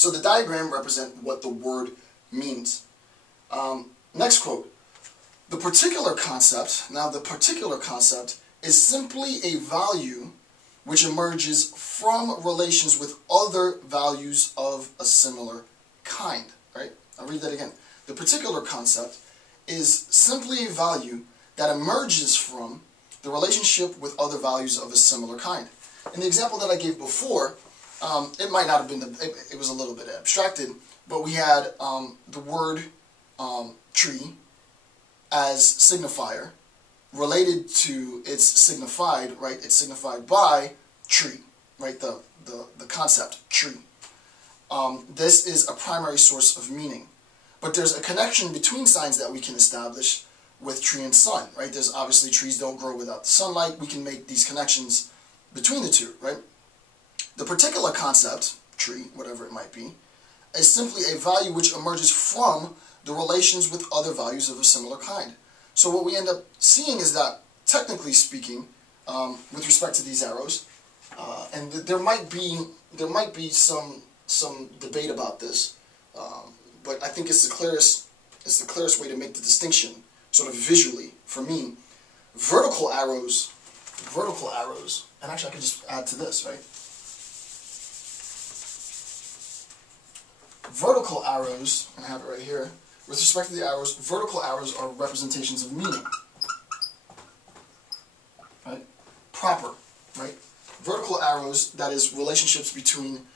So the diagram represents what the word means. Next quote. The particular concept, now the particular concept is simply a value which emerges from relations with other values of a similar kind. Right? I'll read that again. The particular concept is simply a value that emerges from the relationship with other values of a similar kind. In the example that I gave before, it might not have been, it was a little bit abstracted, but we had the word tree as signifier related to its signified, right? It's signified by tree, right? The concept tree. This is a primary source of meaning. But there's a connection between signs that we can establish with tree and sun, right? There's obviously trees don't grow without the sunlight. We can make these connections between the two, right? The particular concept, tree, whatever it might be, is simply a value which emerges from the relations with other values of a similar kind. So what we end up seeing is that, technically speaking, with respect to these arrows, and there might be some debate about this, but I think it's the clearest way to make the distinction, sort of visually, for me. Vertical arrows, and actually I can just add to this, right? Vertical arrows, and I have it right here, with respect to the arrows, vertical arrows are representations of meaning. Right? Proper, right? Vertical arrows, that is, relationships between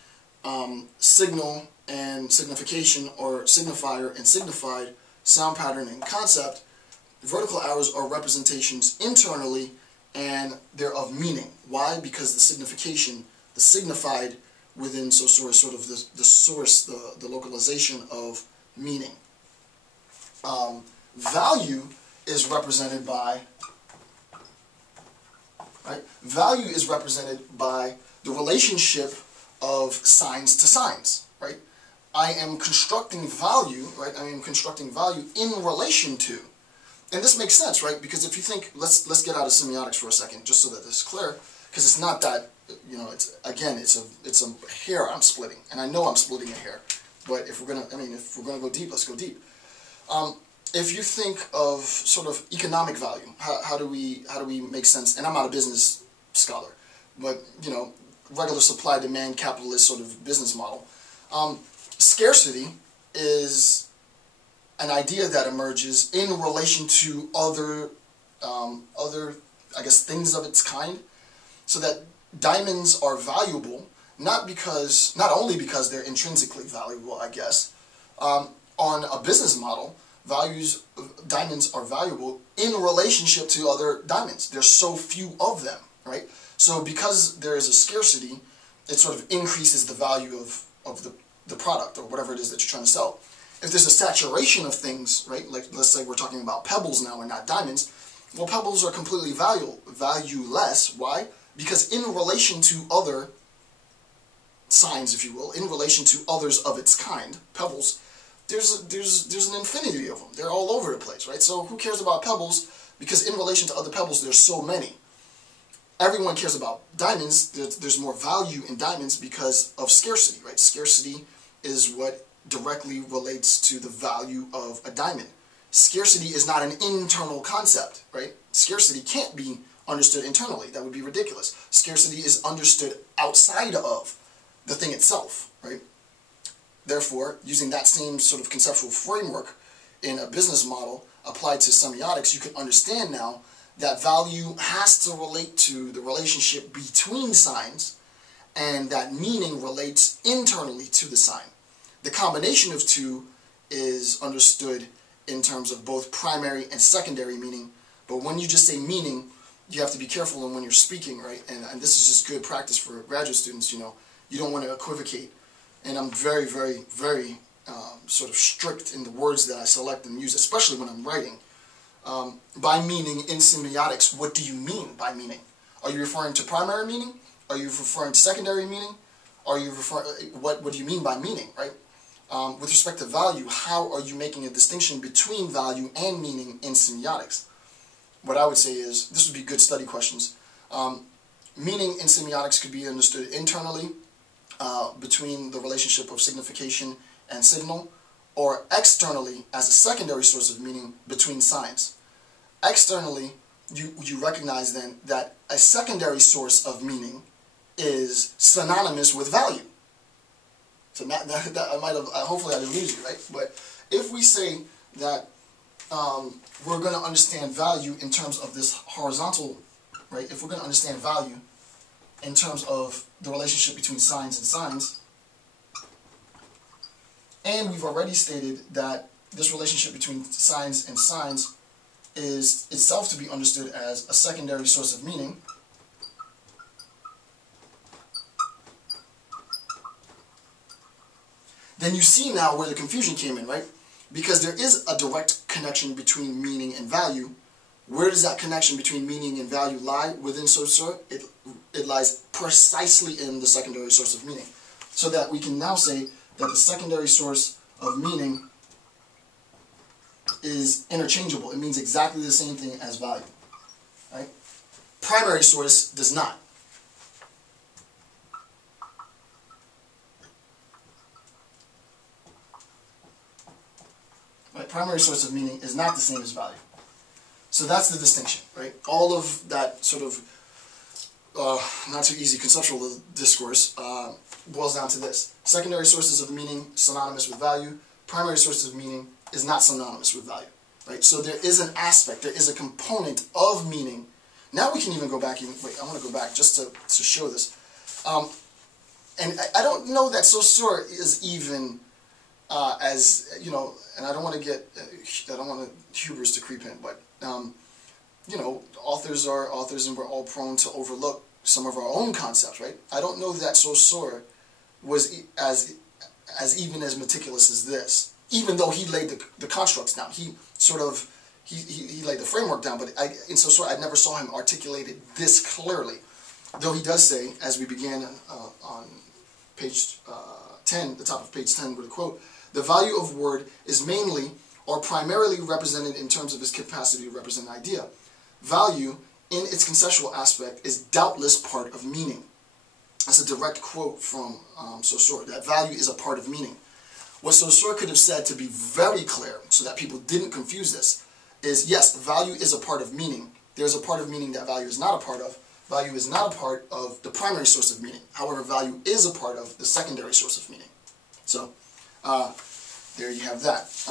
signal and signification, or signifier and signified, sound pattern and concept. Vertical arrows are representations internally, and they're of meaning. Why? Because the signification, the signified within Saussure is sort of the source, the localization of meaning. Value is represented by, right? Value is represented by the relationship of signs to signs, right? I am constructing value, right? I am constructing value in relation to. And this makes sense, right? Because if you think, let's get out of semiotics for a second, just so that this is clear, because it's not that, you know, it's a hair I'm splitting, and I know I'm splitting a hair. But if we're gonna go deep, let's go deep. If you think of sort of economic value, how do we make sense? And I'm not a business scholar, but you know, regular supply demand capitalist sort of business model. Scarcity is an idea that emerges in relation to other I guess things of its kind, so that diamonds are valuable not only because they're intrinsically valuable, I guess. On a business model, diamonds are valuable in relationship to other diamonds. There's so few of them, right? So because there is a scarcity, it sort of increases the value of the product or whatever it is that you're trying to sell. If there's a saturation of things, right, like let's say we're talking about pebbles now and not diamonds, well, pebbles are completely valueless. Why? Because in relation to other signs, if you will, in relation to others of its kind, pebbles, there's an infinity of them. They're all over the place, right? So who cares about pebbles? Because in relation to other pebbles, there's so many. Everyone cares about diamonds. There's more value in diamonds because of scarcity, right? Scarcity is what directly relates to the value of a diamond. Scarcity is not an internal concept, right? Scarcity can't be understood internally. That would be ridiculous. Scarcity is understood outside of the thing itself, right? Therefore, using that same sort of conceptual framework in a business model applied to semiotics, you can understand now that value has to relate to the relationship between signs, and that meaning relates internally to the sign. The combination of two is understood in terms of both primary and secondary meaning, but when you just say meaning, you have to be careful when you're speaking, right? And this is just good practice for graduate students, you know. You don't want to equivocate. And I'm very, very, very sort of strict in the words that I select and use, especially when I'm writing. By meaning, in semiotics, what do you mean by meaning? Are you referring to primary meaning? Are you referring to secondary meaning? Are you referring, what do you mean by meaning, right? With respect to value, how are you making a distinction between value and meaning in semiotics? What I would say is, this would be good study questions. Meaning in semiotics could be understood internally, between the relationship of signification and signal, or externally as a secondary source of meaning between signs. Externally, you recognize then that a secondary source of meaning is synonymous with value. So that I might have, hopefully I didn't lose you, right? But if we say that we're going to understand value in terms of this horizontal, right? If we're going to understand value in terms of the relationship between signs and signs, and we've already stated that this relationship between signs and signs is itself to be understood as a secondary source of meaning, then you see now where the confusion came in, right? Because there is a direct connection between meaning and value. Where does that connection between meaning and value lie within Saussure? It lies precisely in the secondary source of meaning. So that we can now say that the secondary source of meaning is interchangeable. It means exactly the same thing as value, right? Primary source does not. Right? Primary source of meaning is not the same as value. So that's the distinction, right? All of that sort of not too easy conceptual discourse boils down to this. Secondary sources of meaning synonymous with value. Primary sources of meaning is not synonymous with value, right? So there is an aspect, there is a component of meaning. Now we can even go back, wait, I want to go back just to show this. And I don't know that Saussure is even as, you know, and I don't want hubris to creep in, but, you know, authors are authors and we're all prone to overlook some of our own concepts, right? I don't know that Saussure was as even as meticulous as this, even though he laid the constructs down. He sort of, he laid the framework down, but in Saussure I never saw him articulate it this clearly. Though he does say, as we began on page 10, the top of page 10 with a quote, the value of word is mainly or primarily represented in terms of its capacity to represent an idea. Value, in its conceptual aspect, is doubtless part of meaning. That's a direct quote from Saussure, that value is a part of meaning. What Saussure could have said to be very clear, so that people didn't confuse this, is yes, value is a part of meaning. There's a part of meaning that value is not a part of. Value is not a part of the primary source of meaning. However, value is a part of the secondary source of meaning. So, there you have that.